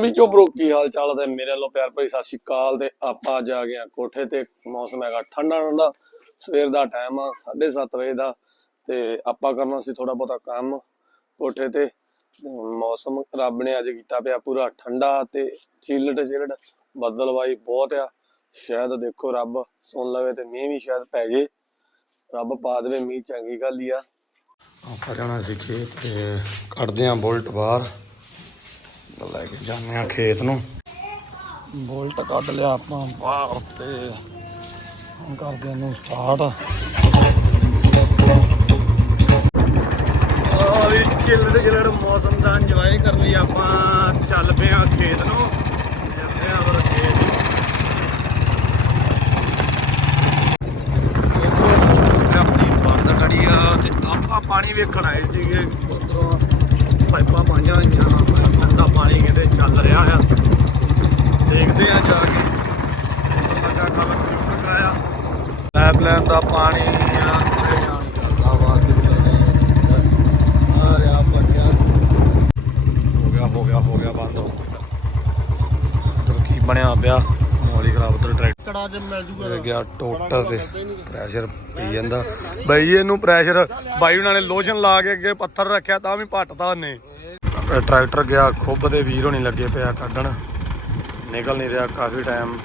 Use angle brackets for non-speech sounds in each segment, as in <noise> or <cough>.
ਵੀ ਚੋਬਰੋ ਕੀ ਹਾਲ ਚਾਲ ਹੈ ਮੇਰੇ ਵੱਲੋਂ ਪਿਆਰ ਭਰੀ ਸਤਿ ਸ਼੍ਰੀ ਅਕਾਲ ਤੇ ਆਪਾਂ ਅੱਜ ਆ ਗਏ ਆ ਕੋਠੇ ਤੇ, ਮੌਸਮ ਹੈਗਾ ਠੰਡਾ ਠੰਡਾ, ਸਵੇਰ ਦਾ ਟਾਈਮ ਆ 7:30 ਵਜੇ ਦਾ ਤੇ ਆਪਾਂ ਕਰਨਾ ਸੀ ਥੋੜਾ ਬਹੁਤਾ ਕੰਮ ਕੋਠੇ ਤੇ ਮੌਸਮ ਰੱਬ ਨੇ ਅੱਜ ਕੀਤਾ ਪਿਆ ਪੂਰਾ ਠੰਡਾ ਤੇ ਚਿਲਡ ਚਿਲਡ ਬੱਦਲਵਾਈ ਬਹੁਤ ਆ, ਸ਼ਾਇਦ ਦੇਖੋ ਰੱਬ ਸੁਣ ਲਵੇ ਤੇ ਮੀਂਹ ਵੀ ਸ਼ਾਇਦ ਪੈ ਜੇ, ਰੱਬ ਪਾ ਦੇਵੇ ਮੀਂਹ ਚੰਗੀ ਗੱਲ ਹੀ ਆ। ਆਪਾਂ ਜਾਣਾ ਸੀ ਤੇ, ਕੱਢਦੇ ਆ ਬੁਲਟ ਬਾਹਰ। ਲੈ ਕੇ ਜਾਂਦੇ ਆ ਖੇਤ ਨੂੰ। ਬੋਲਟ ਕੱਢ ਲਿਆ ਆਪਾਂ ਬਾਹਰ ਤੇ। ਹੁਣ ਕਰਦੇ ਨੂੰ ਸਟਾਰਟ ਆ ਵੀ ਚਿਲਡ ਚਿਲਡ ਮੌਸਮ ਦਾ ਇੰਜੋਏ ਕਰ ਲਈ ਆਪਾਂ, ਚੱਲ ਪਏ ਆ ਖੇਤ ਨੂੰ ਜਾਂਦੇ ਆ ਫਿਰ ਖੇਤ ਜਦੋਂ ਆਪਣੀ ਬੰਦ ਖੜੀ ਆ ਤੇ ਆਪਾਂ ਪਾਣੀ ਵੇਖਣ ਆਏ ਸੀਗੇ ਉਧਰੋਂ ਪਾਈਪਾਂ ਪਾਈਆਂ ਹੋਈਆਂ ਪਾਈਪਾਂ ਦਾ ਪਾਣੀ ਕਹਿੰਦੇ ਚੱਲ ਰਿਹਾ ਆ ਦੇਖਦੇ ਆ ਜਾ ਕੇ। ਪਤਾ ਕੱਲ ਕਿਉਂ ਕਰਾਇਆ ਪਾਈਪ ਲਾਈਨ ਦਾ ਪਾਣੀ ਆ ਤੇ ਜਾਣ ਕਰਦਾ ਵਾ ਆ ਰਿਹਾ ਬੱਚਾ। ਹੋ ਗਿਆ ਹੋ ਗਿਆ ਹੋ ਗਿਆ ਬੰਦ ਹੋ ਗਿਆ। ਉਧਰ ਕੀ ਬਣਿਆ ਪਿਆ ਮੋਲੀ ਖਰਾਬ ਉਧਰ ਟਰੈਕਟਰ ਕੜਾ ਜੇ ਮਿਲ ਜੂਗਾ ਇਹ ਗਿਆ ਟੋਟਰ ਤੇ ਪ੍ਰੈਸ਼ਰ ਪਈ ਜਾਂਦਾ। ਬਾਈ ਇਹਨੂੰ ਪ੍ਰੈਸ਼ਰ ਬਾਈ ਉਹਨਾਂ ਨੇ ਲੋਸ਼ਨ ਲਾ ਕੇ ਅੱਗੇ ਪੱਥਰ ਰੱਖਿਆ ਤਾਂ ਵੀ ਪੱਟਦਾ ਉਹਨੇ। ਟਰੈਕਟਰ ਗਿਆ ਖੁੱਬ ਦੇ ਵੀਰ ਹੋਣੀ ਲੱਗੇ ਪਿਆ ਕੱਢਣ। ਨਿਕਲ ਨਹੀਂ ਰਿਹਾ ਕਾਫੀ ਟਾਈਮ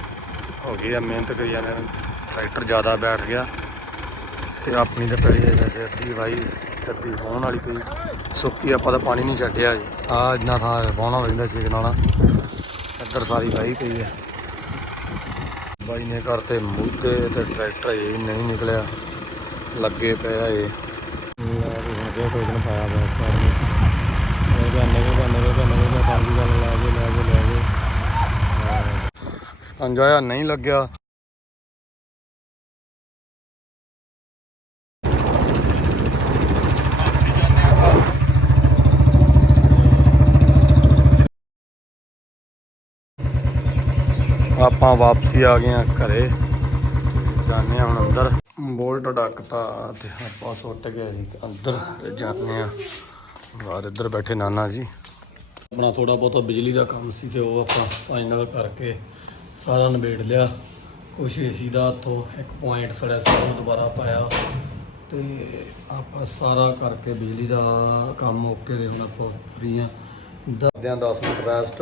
ਹੋ ਗਈ ਆ ਮਿਹਨਤ ਕਰੀ ਜਾਂਦੇ ਨੇ ਟਰੈਕਟਰ ਜ਼ਿਆਦਾ ਬੈਠ ਗਿਆ ਤੇ ਆਪਣੀ ਤਾਂ ਪਈ ਹੈ ਵੈਸੇ ਅੱਧੀ ਵਾਈ ਅੱਧੀ ਵਾਹੁਣ ਵਾਲੀ ਪਈ ਸੁੱਕੀ ਆਪਾਂ ਤਾਂ ਪਾਣੀ ਨਹੀਂ ਛੱਡਿਆ ਜੀ ਆ ਇੰਨਾ ਥਾਂ ਵਾਹੁਣਾ ਹੋ ਜਾਂਦਾ ਛੇਕ ਨਾਲ ਇੱਧਰ ਸਾਰੀ ਵਾਹੀ ਪਈ ਹੈ ਬਾਈ ਨੇ ਕਰਤੇ ਮੂਧੇ ਤੇ ਟਰੈਕਟਰ ਇਹ ਨਹੀਂ ਨਿਕਲਿਆ ਲੱਗੇ ਪਿਆ ਇਹ ਲੈ ਵੀ ਹੁਣ ਪਾਇਆ ਪਿਆ ਇਸ ਵਾਰ ਇਹ ਜਾਨੇ ਕੋ ਜਾਨੇ ਕੋ ਜਾਨੇ ਕੋ ਪੰਜ ਲੈ ਕੇ ਲੈ ਕੇ ਲੈ ਕੇ ਅੰਜਾਇਆ ਨਹੀਂ ਲੱਗਿਆ। ਆਪਾਂ ਵਾਪਸੀ ਆ ਗਏ ਆ ਘਰੇ। ਜਾਣੇ ਆ ਹੁਣ ਅੰਦਰ। ਬੋਲਟ ਡੱਕਤਾ ਤੇ ਆਪਾਂ ਸੁੱਟ ਗਏ ਸੀ ਅੰਦਰ ਤੇ ਜਾਣੇ ਆ। ਬਾਹਰ ਇੱਧਰ ਬੈਠੇ ਨਾਨਾ ਜੀ। ਆਪਣਾ ਥੋੜਾ ਬਹੁਤਾ ਬਿਜਲੀ ਦਾ ਕੰਮ ਸੀ ਤੇ ਉਹ ਆਪਾਂ ਫਾਈਨਲ ਕਰਕੇ ਸਾਰਾ ਨਿਬੇੜ ਲਿਆ। ਕੁਛ ਏਸੀ ਦਾ ਤੋਂ ਇੱਕ ਪੁਆਇੰਟ ਸੜਿਆ ਸੀ ਉਹ ਦੁਬਾਰਾ ਪਾਇਆ। ਤੇ ਆਪਾਂ ਸਾਰਾ ਕਰਕੇ ਬਿਜਲੀ ਦਾ ਕੰਮ ਓਕੇ ਦੇ ਹੁਣ ਆਪਾਂ ਫ੍ਰੀ ਆ। ਦਰਦਿਆਂ 10 ਮਿੰਟ ਰੈਸਟ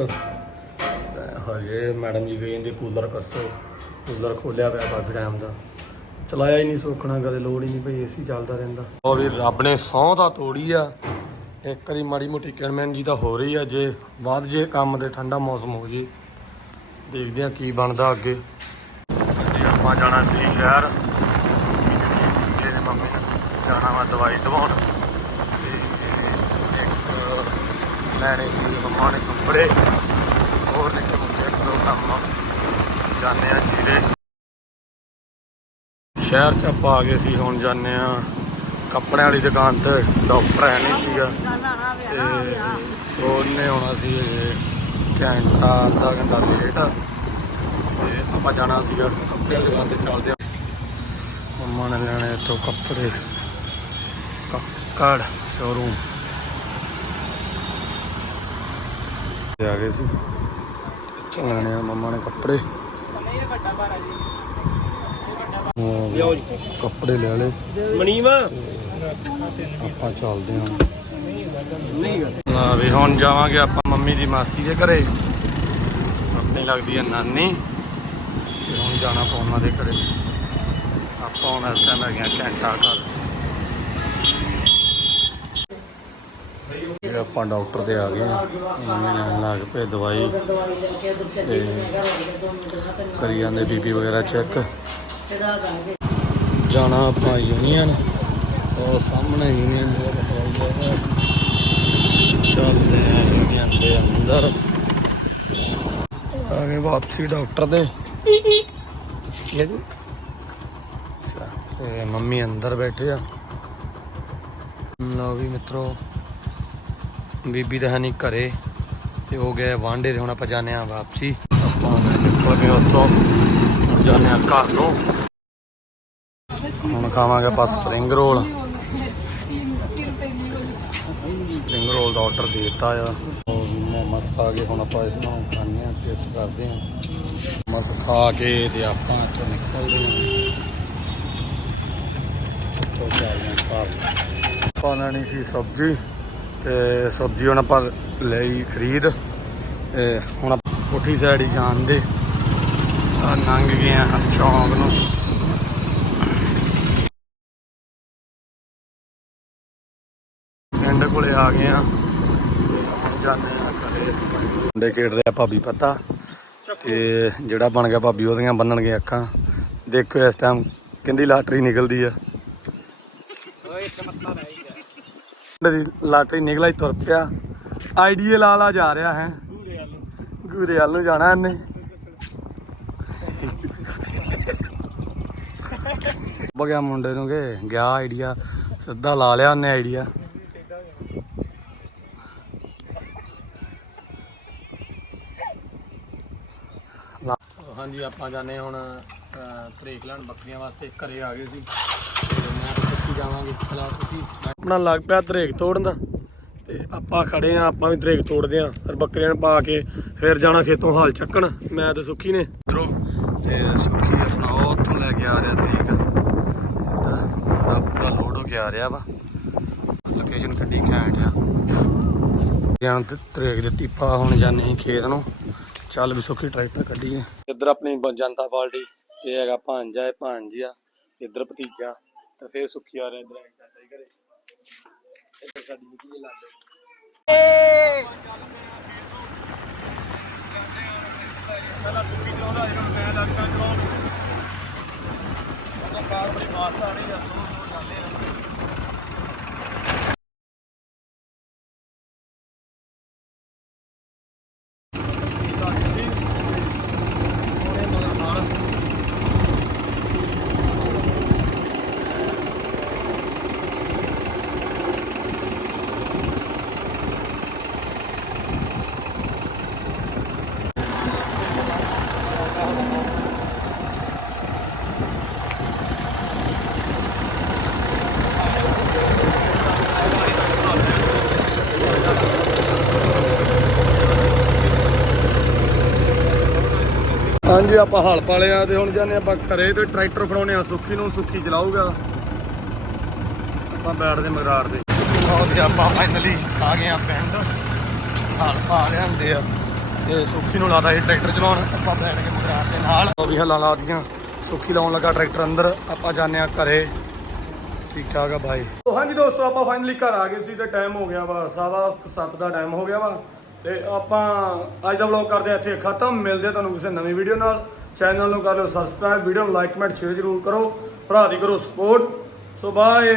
ਹਜੇ ਮੈਡਮ ਜੀ ਗਈ ਜਾਂਦੇ ਕੂਲਰ ਕੱਸੋ। ਕੂਲਰ ਖੋਲਿਆ ਪਿਆ ਕਾਫੀ ਟਾਈਮ ਦਾ। ਚਲਾਇਆ ਹੀ ਨਹੀਂ ਸੋਖਣਾ ਕਦੇ ਲੋੜ ਹੀ ਨਹੀਂ ਭਈ ਏਸੀ ਚੱਲਦਾ ਰਹਿੰਦਾ। ਉਹ ਵੀ ਰੱਬ ਨੇ ਸਹੁੰ ਤਾਂ ਤੋੜੀ ਆ। ਇੱਕ ਵਾਰੀ ਮਾੜੀ ਮੋਟੀ ਕਿਣਮੈਨ ਜੀ ਤਾਂ ਹੋ ਰਹੀ ਆ ਜੇ ਵੱਧ ਜੇ ਕੰਮ ਦੇ ਠੰਡਾ ਮੌਸਮ ਹੋ ਜੇ। ਦੇਖਦੇ ਆ ਕੀ ਬਣਦਾ ਅੱਗੇ। ਜੀ, ਆਪਾਂ ਜਾਣਾ ਸੀ ਸ਼ਹਿਰ। ਇਹਦੇ ਮੰਮੀ ਨੇ ਜਾਣਾ ਵਾ ਦਵਾਈ ਦਵਾਉਣ। ਤੇ ਇੱਕ ਲੈਣੇ ਸੀ, ਮੰਮਾ ਨੇ ਕੱਪੜੇ। ਹੋਰ ਨਿੱਕੇ ਮੁੱਕੇ ਇੱਕ ਦੋ ਕੰਮ। ਜਾਂਦੇ ਆ ਜੀਰੇ। ਸ਼ਹਿਰ ਚ ਆਪਾਂ ਆ ਗਏ ਸੀ, ਹੁਣ ਜਾਂਦੇ ਆ ਕੱਪੜਿਆਂ ਵਾਲੀ ਦੁਕਾਨ ਤੇ। ਡਾਕਟਰ ਹੈ ਨਹੀਂ ਸੀਗਾ। ਤੇ ਉਹਨੇ ਆਉਣਾ ਸੀ ਘੰਟਾ ਅੱਧਾ ਘੰਟਾ ਲੇਟ ਤੇ ਆਪਾਂ ਜਾਣਾ ਸੀਗਾ ਕੱਪੜੇ ਵਾਲੀ ਦੁਕਾਨ ਤੇ ਚੱਲਦੇ ਆ। ਮੰਮਾ ਨੇ ਲੈਣੇ ਇੱਥੋਂ ਕੱਪੜੇ। ਕੱਕੜ ਸ਼ੋਰੂਮ ਤੇ ਆ ਗਏ ਸੀ। ਇੱਥੋਂ ਲੈਣੇ ਆ ਮੰਮਾ ਨੇ ਕੱਪੜੇ। ਕੱਪੜੇ ਲੈ ਲਏ। ਮਣੀਵਾ ਆਪਾਂ ਚੱਲਦੇ ਹਾਂ। ਲਾ ਵੀ ਹੁਣ ਜਾਵਾਂਗੇ ਆਪਾਂ ਮੰਮੀ ਦੀ ਮਾਸੀ ਦੇ ਘਰੇ। ਆਪਣੀ ਲੱਗਦੀ ਹੈ ਨਾਨੀ। ਤੇ ਹੁਣ ਜਾਣਾ ਪਾ ਦੇ ਘਰੇ। ਆਪਾਂ ਹੁਣ ਇਸ ਟਾਈਮ ਹੈਗੇ ਘੰਟਾ ਘਰ। ਆਪਾਂ ਡਾਕਟਰ ਦੇ ਆ ਗਏ ਮੰਮੀ ਨੇ ਲੱਗ ਪਏ ਦਵਾਈ। ਤੇ ਕਰੀ ਜਾਂਦੇ ਬੀਪੀ ਵਗੈਰਾ ਚੈੱਕ ਜਾਣਾ ਆਪਾਂ ਯੂਨੀਅਨ ਉਹ ਸਾਹਮਣੇ ਯੂਨੀਅਨ ਦੇ ਬਤਾਈ ਹੈ ਚੱਲਦੇ ਆ ਯੂਨੀਅਨ ਦੇ ਅੰਦਰ। ਆ ਗਏ ਵਾਪਸੀ ਡਾਕਟਰ ਦੇ। ਇਹ ਜੀ ਮੰਮੀ ਅੰਦਰ ਬੈਠੇ ਆ। ਲਓ ਵੀ ਮਿੱਤਰੋ, ਬੀਬੀ ਤਾਂ ਹੈ ਨਹੀਂ ਘਰੇ। ਤੇ ਹੋ ਗਏ ਵਾਂਡੇ ਤੇ, ਹੁਣ ਆਪਾਂ ਜਾਂਦੇ ਆ ਵਾਪਸੀ। ਆਪਾਂ ਨਿਕਲ ਗਏ ਉੱਥੋਂ, ਹੁਣ ਆ ਘਰ ਨੂੰ। ਹੁਣ ਖਾਵਾਂਗੇ ਆਪਾਂ ਸਪਰਿੰਗ ਰੋਲ ਸਪਰਿੰਗ ਰੋਲ ਦਾ ਆਰਡਰ ਦੇ ਦਿੱਤਾ ਆ। ਮੋਮਸ ਖਾ ਕੇ ਹੁਣ ਆਪਾਂ ਇਹਨੂੰ ਖਾਣੇ ਆ ਟੇਸਟ ਕਰਦੇ ਆ ਮੋਮਸ ਖਾ ਕੇ ਤੇ ਆਪਾਂ ਇੱਥੋਂ ਨਿਕਲਦੇ ਆ ਇੱਥੋਂ ਚੱਲਦੇ ਆ ਘਰ। ਸੀ ਸਬਜ਼ੀ ਤੇ ਸਬਜ਼ੀ ਹੁਣ ਆਪਾਂ ਲਈ ਖਰੀਦ। ਤੇ ਹੁਣ ਆਪਾਂ ਕੋਠੀ ਸਾਈਡ ਹੀ ਜਾਣਦੇ ਆ ਲੰਘ ਗਏ ਆ ਚੌਂਕ ਨੂੰ। ਪਿੰਡ ਕੋਲੇ ਆ ਗਏ ਆ। ਜਾਂਦੇ ਆ ਘਰੇ। ਮੁੰਡੇ ਖੇਡ ਰਿਹਾ ਭਾਬੀ ਪੱਤਾ। ਤੇ ਜਿਹੜਾ ਬਣ ਗਿਆ ਭਾਬੀ ਉਹਦੀਆਂ ਬੰਨਣਗੇ ਅੱਖਾਂ। ਦੇਖੋ ਇਸ ਟਾਈਮ ਕਿੰਦੀ ਲਾਟਰੀ ਨਿਕਲਦੀ ਆ। ਮੁੰਡੇ ਦੀ ਲਾਟਰੀ ਨਿਕਲਾ ਹੀ ਤੁਰ ਪਿਆ। ਆਈਡੀਏ ਲਾ ਲਾ ਜਾ ਰਿਹਾ ਹੈ। ਗੂਰੇ ਵੱਲ ਨੂੰ। ਜਾਣਾ ਇਹਨੇ। <laughs> ਬਗਿਆ ਮੁੰਡੇ ਨੂੰ ਕਿ ਗਿਆ ਆਈਡੀਆ। ਸਿੱਧਾ ਲਾ ਲਿਆ ਉਹਨੇ ਆਈਡੀਆ। ਹਾਂਜੀ ਆਪਾਂ ਜਾਣੇ ਹੁਣ ਤਰੀਕ ਲੈਣ ਬੱਕਰੀਆਂ ਵਾਸਤੇ ਘਰੇ ਆ ਗਏ ਸੀ। ਤੇ ਮੈਂ ਤੇ ਜਾਵਾਂਗੇ ਆਪਣਾ ਲੱਗ ਪਿਆ ਤਰੇਕ ਤੋੜਨ ਦਾ। ਤੇ ਆਪਾਂ ਖੜੇ ਆ ਆਪਾਂ ਵੀ ਤਰੇਕ ਤੋੜਦੇ ਆ। ਫਿਰ ਬੱਕਰੀਆਂ ਨੂੰ ਪਾ ਕੇ ਫਿਰ ਜਾਣਾ ਖੇਤੋਂ ਹਾਲ ਚੱਕਣ। ਮੈਂ ਤੇ ਸੁੱਕੀ ਨੇ। ਇਧਰੋਂ ਤੇ ਸੁੱਕੀ ਆਪਣਾ ਉੱਥੋਂ ਲੈ ਕੇ ਆ ਰਿਹਾ ਤਰੇਕ ਪੂਰਾ ਪੂਰਾ ਲੋਡ ਹੋ ਕੇ ਆ ਰਿਹਾ ਵਾ। ਲੋਕੇਸ਼ਨ ਕੱਢੀ ਘੈਂਟ ਆ। ਜਾਂ ਤੇ ਤਰੇਕ ਦਿੱਤੀ ਪਾ ਹੁਣ ਜਾਣੇ ਖੇਤ ਨੂੰ। ਚੱਲ ਵੀ ਸੁੱਕੀ ਟਰੈਕਟਰ ਕੱਢੀਏ। ਇੱਧਰ ਆਪਣੀ ਬ- ਜਨਤਾ ਪਾਰਟੀ ਇਹ ਹੈਗਾ ਭਾਂਜਾ ਇਹ ਭਾਂਜੀਆ ਇੱਧਰ ਭਤੀਜਾ ਤੇ ਫੇਰ ਸੁੱਕੀ ਆ ਰਿਹਾ ਇੱਧਰ ਆ ਚਾਚਾ ਜੀ ਘਰੇ ਇੱਧਰ ਸਾਡੀ ਨਿੱਕੀ ਲਾਦੇ ਪਹਿਲਾਂ ਸੁੱਕੀ ਚਾਹੁੰਦਾ ਜਿਹੜਾ ਮੈਂ ਲੱਗਦਾ ਚਲਾਉਣ ਨੂੰ ਕਾਰ ਬੜੀ ਫਾਸਟ ਆ ਰਹੀ ਆ ਸੋ ਸੋ ਜਾਂਦੇ ਆ ਹਾਂਜੀ ਆਪਾਂ ਹਲ ਪਾਲੇ ਆ ਤੇ ਹੁਣ ਜਾਂਦੇ ਆਪਾਂ ਘਰੇ ਤੇ ਟਰੈਕਟਰ ਫੜਾਉਣੇ ਆ ਸੁੱਖੀ ਨੂੰ ਸੁੱਖੀ ਚਲਾਊਗਾ। ਆਪਾਂ ਬੈਠਦੇ ਮਗਰਾੜ ਦੇ। ਬਹੁਤ ਆਪਾਂ ਫਾਈਨਲੀ ਆ ਗਏ ਆ ਪਿੰਡ। ਹਲ ਪਾ ਲਿਆਂਦੇ ਆ। ਤੇ ਸੁੱਖੀ ਨੂੰ ਲਾਦਾ ਇਹ ਟਰੈਕਟਰ ਚਲਾਉਣ। ਆਪਾਂ ਬੈਠ ਕੇ ਮਗਰਾੜ ਦੇ ਨਾਲ। ਉਹ ਵੀ ਹਲਾਂ ਲਾਦੀਆਂ ਸੁੱਖੀ ਲਾਉਣ ਲੱਗਾ ਟਰੈਕਟਰ ਅੰਦਰ। ਆਪਾਂ ਜਾਂਦੇ ਆ ਘਰੇ। ਠੀਕ ਠਾਕ ਆ ਤੋ ਹਾਂਜੀ ਦੋਸਤੋ ਆਪਾਂ ਫਾਈਨਲੀ ਘਰ ਆ ਗਏ ਸੀ ਤੇ ਟਾਈਮ ਹੋ ਗਿਆ ਵਾ ਸਵਾ 7 ਦਾ ਟਾਈਮ ਹੋ ਗਿਆ ਵਾ। ਤੇ ਆਪਾਂ ਅੱਜ ਦਾ ਵਲੌਗ ਕਰਦੇ ਹਾਂ ਇੱਥੇ ਖਤਮ। ਮਿਲਦੇ ਆ ਤੁਹਾਨੂੰ ਕਿਸੇ ਨਵੀਂ ਵੀਡੀਓ ਨਾਲ। ਚੈਨਲ ਨੂੰ ਕਰ ਲਿਓ ਸਬਸਕ੍ਰਾਈਬ ਵੀਡੀਓ ਨੂੰ ਲਾਈਕ ਕਮੈਂਟ ਸ਼ੇਅਰ ਜ਼ਰੂਰ ਕਰੋ। ਭਰਾ ਦੀ ਕਰੋ ਸਪੋਰਟ ਸੋ ਬਾਏ